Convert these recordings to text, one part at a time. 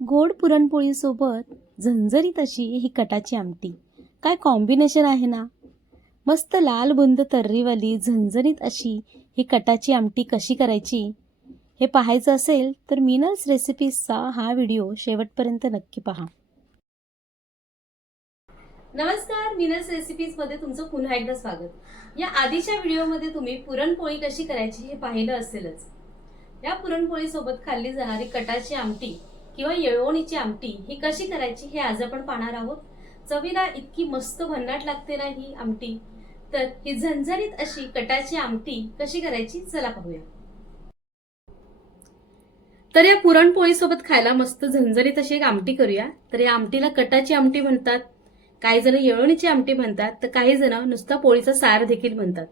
गोड पुरणपोळीसोबत झंझरीत अशी ही कटाची आमटी. काय कॉम्बिनेशन आहे ना? मस्त लाल बुंद तर्रीवाली झणझणीत अशी ही कटाची आमटी कशी करायची? हे पाहायचं असेल तर मिनल्स रेसिपीजचा हा व्हिडिओ शेवटपर्यंत नक्की पहा. नमस्कार मिनल्स रेसिपीजमध्ये तुमचं पुन्हा एकदा स्वागत. या आधीच्या व्हिडिओमध्ये तुम्ही पुरणपोळी कशी करायची हे पाहिलं असेलच. या पुरणपोळीसोबत खाल्ली जाणारी कटाची आमटी किंवा येळवणीची आमटी ही कशी करायची हे आज आपण पाहणार आहोत. चवीला इतकी मस्त भन्नाट लागते ना ही आमटी. तर ही झणझणीत अशी कटाची आमटी कशी करायची चला पाहूया. तर या पुरणपोळीसोबत खायला मस्त झणझणीत अशी एक आमटी करूया. तर या आमटीला कटाची आमटी म्हणतात. काही जण येळवणीची आमटी म्हणतात. तर काही जण नुसता पोळीचा सार देखील म्हणतात.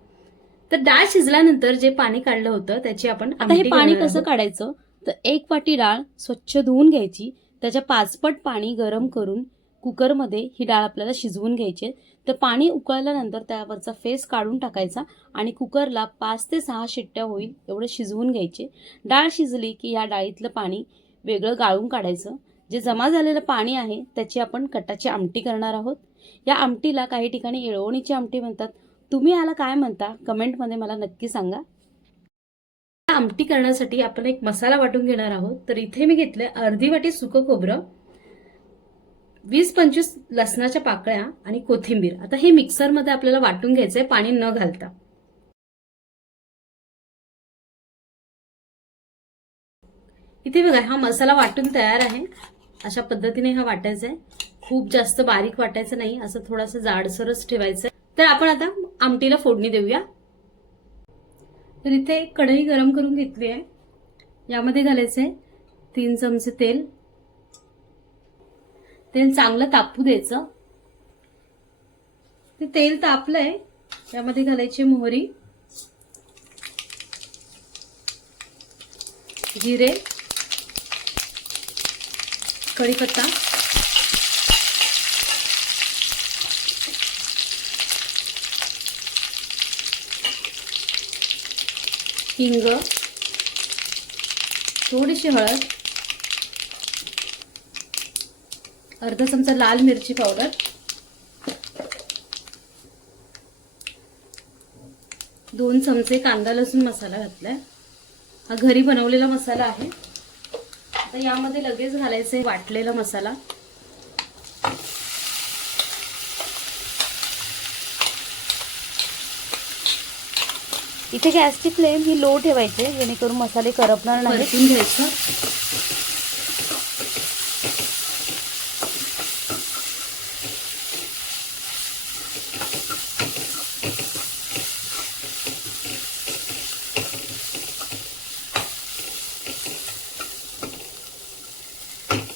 तर डाळ शिजल्यानंतर जे पाणी काढलं होतं त्याची आपण आता हे पाणी कसं काढायचं? तर एक वाटी डाळ स्वच्छ धुवून घ्यायची. त्याच्या पाचपट पाणी गरम करून कुकरमध्ये ही डाळ आपल्याला शिजवून घ्यायची. तर पाणी उकळल्यानंतर त्यावरचा फेस काढून टाकायचा आणि कुकरला पाच ते सहा शिट्ट्या होईल एवढं शिजवून घ्यायचे. डाळ शिजली की या डाळीतलं पाणी वेगळं गाळून काढायचं. जे जमा झालेलं पाणी आहे त्याची आपण कटाची आमटी करणार आहोत. या आमटीला काही ठिकाणी येळवणीची आमटी म्हणतात. तुम्ही याला काय म्हणता? कमेंटमध्ये मला नक्की सांगा. आमटी करण्यासाठी आपण एक मसाला वाटून घेणार आहोत. तर इथे मी घेतले अर्धी वाटी सुकं खोबरं वीस पंचवीस लसणाच्या पाकळ्या आणि कोथिंबीर. आता हे मिक्सरमध्ये आपल्याला वाटून घ्यायचंय पाणी न घालता. इथे बघा हा मसाला वाटून तयार आहे. अशा पद्धतीने हा वाटायचा आहे खूप जास्त बारीक वाटायचं नाही असं थोडंसं जाडसरच ठेवायचं. तर आपण आता आमटीला फोडणी देऊया. तर इथे एक कढई गरम करून घेतली आहे. यामध्ये घालायचं आहे तीन चमचे तेल. तेल चांगलं तापू द्यायचं. ते तेल तापलंय यामध्ये घालायची मोहरी. जिरे कढीपत्ता. हिंग थोडीशी हळद अर्धा चमचा लाल मिरची पावडर दोन चमचे कांदा लसूण मसाला घातलाय. हा घरी बनवलेला मसाला आहे. आता यामध्ये लगेच घालायचं वाटलेला मसाला. इथे गॅसची फ्लेम ही लो ठेवायची जेणेकरून मसाले करपणार नाही घ्यायचं.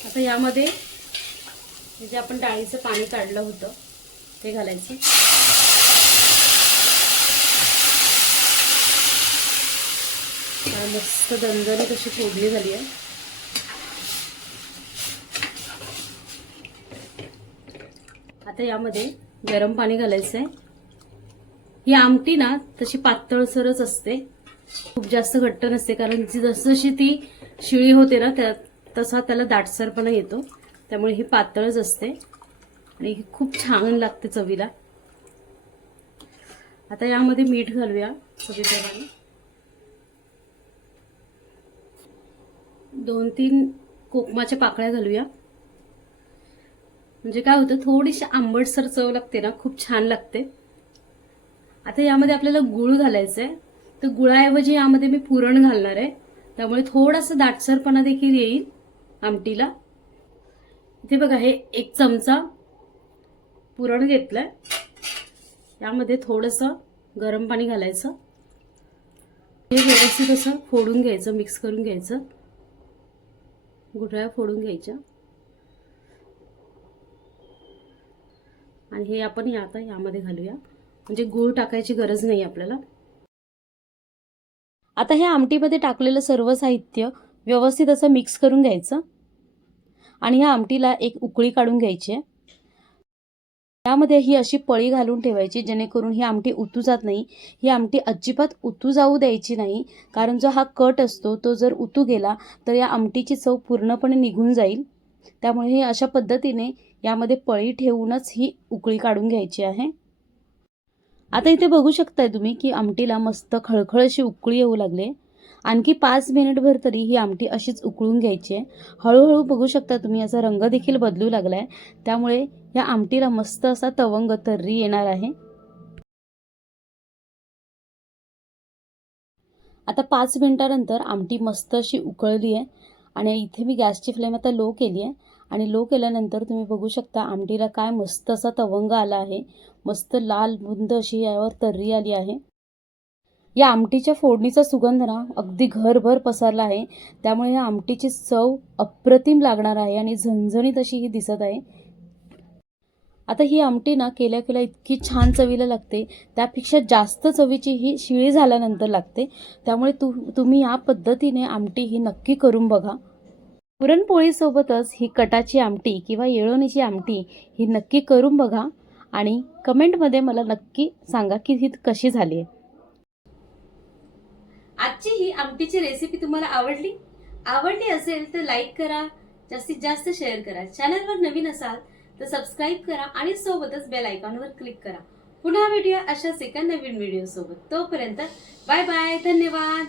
आता यामध्ये जे आपण डाळीचं पाणी काढलं होतं ते घालायचं. मस्त दणदणीत अशी फोडणी झाली आहे. आता यामध्ये गरम पाणी घालायचं आहे ही आमटी ना तशी पातळसरच असते. खूप जास्त घट्ट नसते कारण जी जसजशी ती शिळी होते ना त्या तसा त्याला दाटसरपणा येतो. त्यामुळे ही पातळच असते. आणि ही खूप छान लागते चवीला. आता यामध्ये मीठ घालूया. चवीप्रमाणे. दोन तीन कोकमाच्या पाकळ्या घालूया. म्हणजे काय होतं थोडीशी आंबटसर चव लागते ना खूप छान लागते. आता यामध्ये आपल्याला गुळ घालायचं आहे तर गुळाऐवजी यामध्ये मी पुरण घालणार आहे. त्यामुळे थोडासा दाटसरपणा देखील येईल आमटीला. इथे बघा हे एक चमचा पुरण घेतलंय. यामध्ये थोडंसं गरम पाणी घालायचं. हे व्यवस्थित असं फोडून घ्यायचं मिक्स करून घ्यायचं. गुठळ्या फोडून घ्यायच्या. आणि हे आपण या आता यामध्ये घालूया. म्हणजे गूळ टाकायची गरज नाही आपल्याला. आता हे आमटीमध्ये टाकलेलं सर्व साहित्य व्यवस्थित असं मिक्स करून घ्यायचं. आणि ह्या आमटीला एक उकळी काढून घ्यायची आहे. यामध्ये ही अशी पळी घालून ठेवायची जेणेकरून ही आमटी उतू जात नाही. ही आमटी अजिबात उतू जाऊ द्यायची नाही. कारण जो हा कट असतो तो जर उतू गेला तर या आमटीची चव पूर्णपणे निघून जाईल. त्यामुळे हे अशा पद्धतीने यामध्ये पळी ठेवूनच ही उकळी काढून घ्यायची आहे. आता इथे बघू शकताय तुम्ही की आमटीला मस्त खळखळ अशी उकळी येऊ लागले आणखी पाच मिनिटभर तरी ही आमटी अशीच उकळून घ्यायची आहे. हळूहळू बघू शकता तुम्ही याचा रंग देखील बदलू लागला आहे त्यामुळे या आमटीला मस्त असा तवंग तर्री येणार आहे. आता पाच मिनिटानंतर आमटी मस्त अशी उकळली आहे. आणि इथे मी गॅसची फ्लेम आता लो केली आहे. आणि लो केल्यानंतर तुम्ही बघू शकता आमटीला काय मस्त असा तवंग आला आहे. मस्त लाल बुंद अशी यावर तर्री आली आहे. या आमटीच्या फोडणीचा सुगंध ना अगदी घरभर पसरला आहे. त्यामुळे या आमटीची चव अप्रतिम लागणार आहे आणि झणझणीत अशी ही दिसत आहे. आता ही आमटी ना केल्या केल्या इतकी छान चवीला लागते. त्यापेक्षा जास्त चवीची ही शिळी झाल्यानंतर लागते. त्यामुळे तु तुम्ही या पद्धतीने आमटी ही नक्की करून बघा. पुरणपोळीसोबतच ही कटाची आमटी किंवा येळवणीची आमटी ही नक्की करून बघा. आणि कमेंटमध्ये मला नक्की सांगा की ही कशी झाली आहे. आजची ही आमटीची रेसिपी तुम्हाला आवडली? आवडली असेल तर लाईक करा जास्तीत जास्त शेअर करा. चॅनलवर नवीन असाल तर सबस्क्राईब करा आणि सोबतच बेल आयकॉनवर क्लिक करा. पुन्हा भेटूया अशाच एका नवीन व्हिडिओ सोबत. तोपर्यंत बाय बाय धन्यवाद.